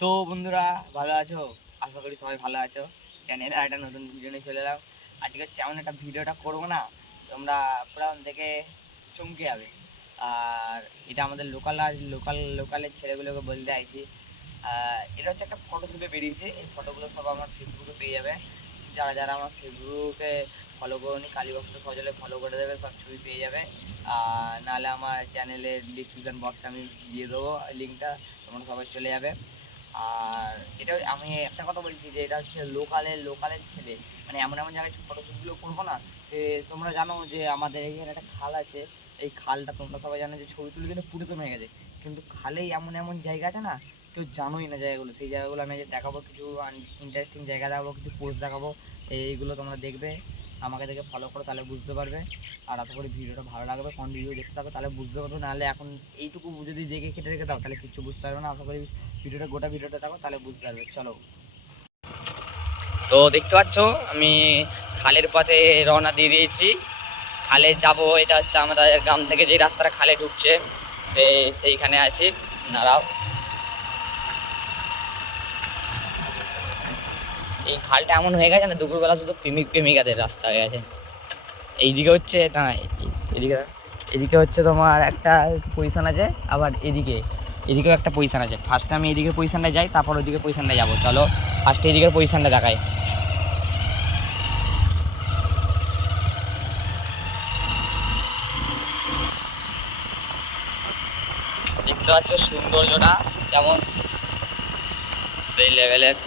তো বন্ধুরা ভালো আছো? আশা করি সবাই ভালো আছো। চ্যানেলে একটা নতুন ভিডিও নিয়ে চলে এলাম। আজকে তেমন একটা ভিডিওটা করবো না, তোমরা পুরো দেখে চমকে যাবে। আর এটা আমাদের লোকালের ছেলেগুলোকে বলতে চাইছি। এটা হচ্ছে একটা ফটোশ্যুটে বেরিয়েছে। এই ফটোগুলো সব আমার ফেসবুকে পেয়ে যাবে। যারা যারা আমার ফেসবুকে ফলো করোনি কালীভক্ত সজলে ফলো করে দেবে, সব ছবি পেয়ে যাবে। নাহলে আমার চ্যানেলের ডিসক্রিপশন বক্সে আমি দিয়ে দেবো লিঙ্কটা, তোমরা সবাই চলে যাবে। আর এটা আমি একটা কথা বলছি যে এটা হচ্ছে লোকালের ছেলে, মানে এমন এমন জায়গায় ফটোশ্যুটগুলো করবো না। সে তোমরা জানো যে আমাদের এখানে একটা খাল আছে। এই খালটা তোমরা সবাই জানো যে ছবি তুলে কিন্তু পুরাতন হয়ে গেছে, কিন্তু খালেই এমন এমন জায়গা আছে না, কেউ জানোই না জায়গাগুলো। সেই জায়গাগুলো আমি দেখাবো, কিছু ইন্টারেস্টিং জায়গা দেখাবো, কিছু পোস্ট দেখাবো। এইগুলো তোমরা দেখবে, আমাকে দেখে ফলো করো, তাহলে বুঝতে পারবে। আর আশা করি ভিডিওটা ভালো লাগবে, কন্টিনিউ দেখতে থাকো তাহলে বুঝতে পারবে। নাহলে এখন এইটুকু যদি দেখে কেটে রেখে দাও তাহলে কিছু বুঝতে পারবে না। আশা করি গোটা ভিডিওটা দেখো তাহলে বুঝতে পারবে। চলো, তো দেখতে পাচ্ছ আমি খালের পথে রওনা দিয়ে দিয়েছি। খালে যাব, এটা হচ্ছে আমাদের গ্রাম থেকে যে রাস্তাটা খালে ঢুকছে সেইখানে আছি। দাঁড়াও, এই খালটা এমন হয়ে গেছে না, দুপুরবেলা শুধু প্রেমিকাদের রাস্তা হয়ে গেছে। এইদিকে হচ্ছে না, এদিকে এদিকে হচ্ছে তোমার একটা পজিশান আছে, আবার এদিকেও একটা পজিশান আছে। ফার্স্টে আমি এদিকের পজিশানটা যাই, তারপর ওইদিকের পজিশানটা যাবো। চলো ফার্স্টে এদিকের পজিশানটা দেখাই। দেখতে পাচ্ছ সৌন্দর্যটা কেমন, সেই লেভেলের।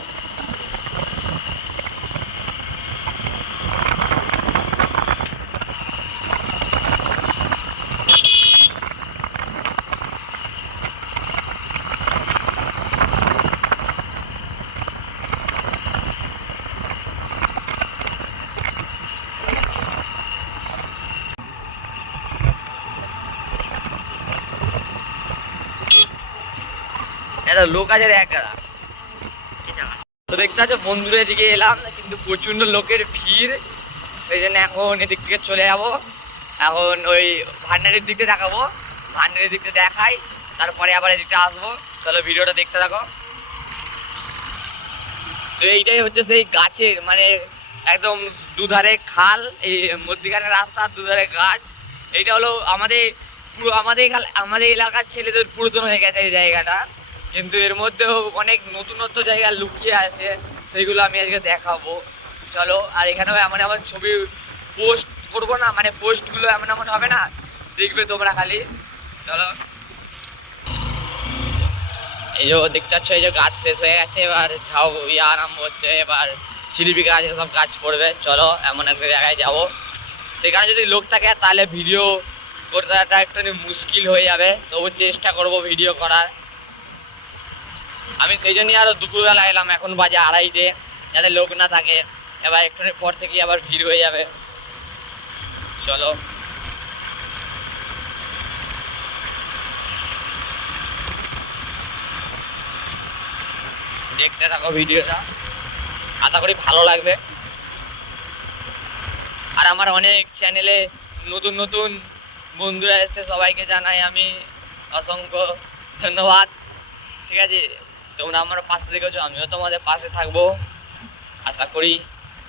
এটা লোক আছে এক গাদা। তো দেখতে পাচ্ছ বন্ধুরা এদিকে এলাম, কিন্তু প্রচণ্ড লোকের ভিড়, সেই জন্য এখন এদিক থেকে চলে যাবো। এখন ওই ভান্ডারের দিকটা দেখাবো, ভান্ডারের দিকটা দেখাই, তারপরে আবার এদিকটা আসবো। চলো ভিডিওটা দেখতে থাকো। তো এইটাই হচ্ছে সেই গাছের, মানে একদম দুধারে খাল, এই মধ্যিখানে রাস্তা, দুধারে গাছ। এইটা হলো আমাদের পুরো আমাদের এলাকার ছেলেদের পুরাতন হয়ে গেছে এই জায়গাটা, কিন্তু এর মধ্যেও অনেক নতুনত্ব জায়গা লুকিয়ে আছে, সেইগুলো আমি আজকে দেখাবো। চলো, আর এখানেও এমন এমন ছবি পোস্ট করবো না, মানে পোস্টগুলো এমন এমন হবে না, দেখবে তোমরা খালি। চলো, এই যে দেখতে পাচ্ছ, এই যে গাছ শেষ হয়ে গেছে, এবার ঝাউ আরম্ভ হচ্ছে, এবার চিলিপি গাছ সব গাছ পড়বে। চলো এমন একটা জায়গায় যাবো, সেখানে যদি লোক থাকে তাহলে ভিডিও করতে একটু মুশকিল হয়ে যাবে, তবু চেষ্টা করব ভিডিও করার। আমি সেই জন্যই আরও দুপুরবেলা এলাম, এখন বাজে 2:30, যাতে লোক না থাকে। এবার একটু পর থেকে আবার ভিড় হয়ে যাবে। চলো, দেখতে থাকো ভিডিওটা, আশা করি ভালো লাগবে। আর আমার অনেক চ্যানেলে নতুন নতুন বন্ধুরা এসছে, সবাইকে জানাই আমি অসংখ্য ধন্যবাদ। ঠিক আছে, তোমরা আমার পাশে থেকেছো, আমিও তোমাদের পাশে থাকবো। আশা করি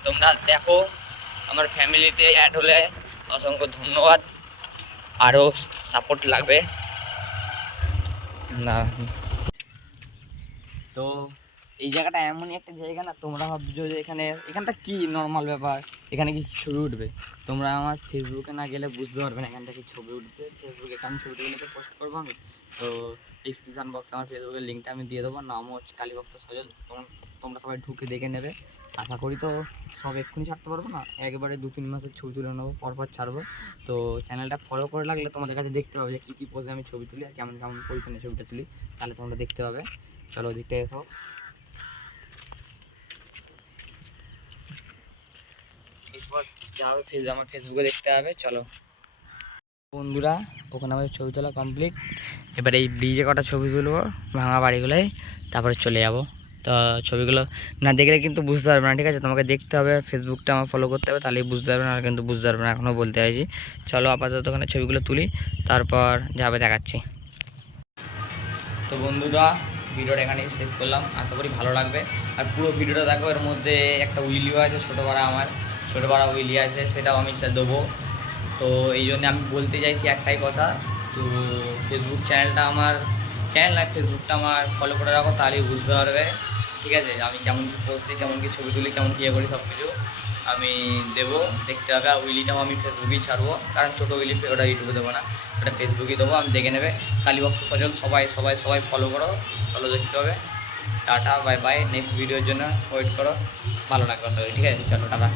তোমরা দেখো, আমার ফ্যামিলিতে অ্যাড হলে অসংখ্য ধন্যবাদ, আরও সাপোর্ট লাগবে না। তো এই জায়গাটা এমনই একটা জায়গা না, তোমরা ভাবছো যে এখানটা কি নর্মাল ব্যাপার, এখানে কি ছবি উঠবে। তোমরা আমার ফেসবুকে না গেলে বুঝতে পারবে না এখানটা কি ছবি উঠবে। ফেসবুকে কারণ ছবিগুলোকে পোস্ট করবো আমি, তো ডিসক্রিপশন বক্সে আমার ফেসবুকের লিঙ্কটা আমি দিয়ে দেবো। নামও হচ্ছে কালীভক্ত সজল, তোমরা সবাই ঢুকে দেখে নেবে। আশা করি তো সব এক্ষুনি ছাড়তে পারবো না, একবারে 2-3 মাসের ছবি তুলে নেবো, পরপর ছাড়বো। তো চ্যানেলটা ফলো করে লাগলে তোমাদের কাছে দেখতে পাবে যে কী কী পোজে আমি ছবি তুলি আর কেমন কেমন পজিশনে ছবিটা তুলি, তাহলে তোমরা দেখতে পাবে। চলো ওদিকটা এসো। এরপর যা হবে আমার ফেসবুকে দেখতে হবে। চলো বন্ধুরা, ওখানে আমাদের ছবি তোলা কমপ্লিট। এবার এই ব্রিজে কটা ছবি তুলবো ভাঙা বাড়িগুলোয়, তারপরে চলে যাব। তো ছবিগুলো না দেখলে কিন্তু বুঝতে পারবে না, ঠিক আছে? তোমাকে দেখতে হবে, ফেসবুকটা আমার ফলো করতে হবে, তাহলেই বুঝতে পারবে না, আর কিন্তু বুঝতে পারবে না, এখনও বলতে চাইছি। চলো আপাতত ওখানে ছবিগুলো তুলি, তারপর যাবে দেখাচ্ছি। তো বন্ধুরা ভিডিওটা এখানেই শেষ করলাম, আশা করি ভালো লাগবে। আর পুরো ভিডিওটা দেখো, এর মধ্যে একটা উইলিও আছে, ছোটো পাড়া আমার ছোটো পাড়া উইলি আছে, সেটাও আমি দেবো। তো এই জন্য আমি বলতে চাইছি একটাই কথা, তো ফেসবুক চ্যানেলটা আমার চ্যানেল আর ফেসবুকটা আমার ফলো করে রাখো, তাহলেই বুঝতে পারবে, ঠিক আছে, আমি কেমন কী পোস্ট দিই, কেমন কী ছবি তুলি, কেমন কী করি, সব কিছু আমি দেবো, দেখতে হবে। আর উইলিটাও আমি ফেসবুকেই ছাড়বো, কারণ ছোটো উইলি ওটা ইউটিউবে দেবো না, ওটা ফেসবুকেই দেবো, আমি দেখে নেবে। কালীভক্ত সজল সবাই সবাই সবাই ফলো করো, ফলো দেখতে হবে। টাটা বাই বাই, নেক্সট ভিডিওর জন্য ওয়েট করো, ভালো লাগবে, ঠিক আছে, চলো টাটা।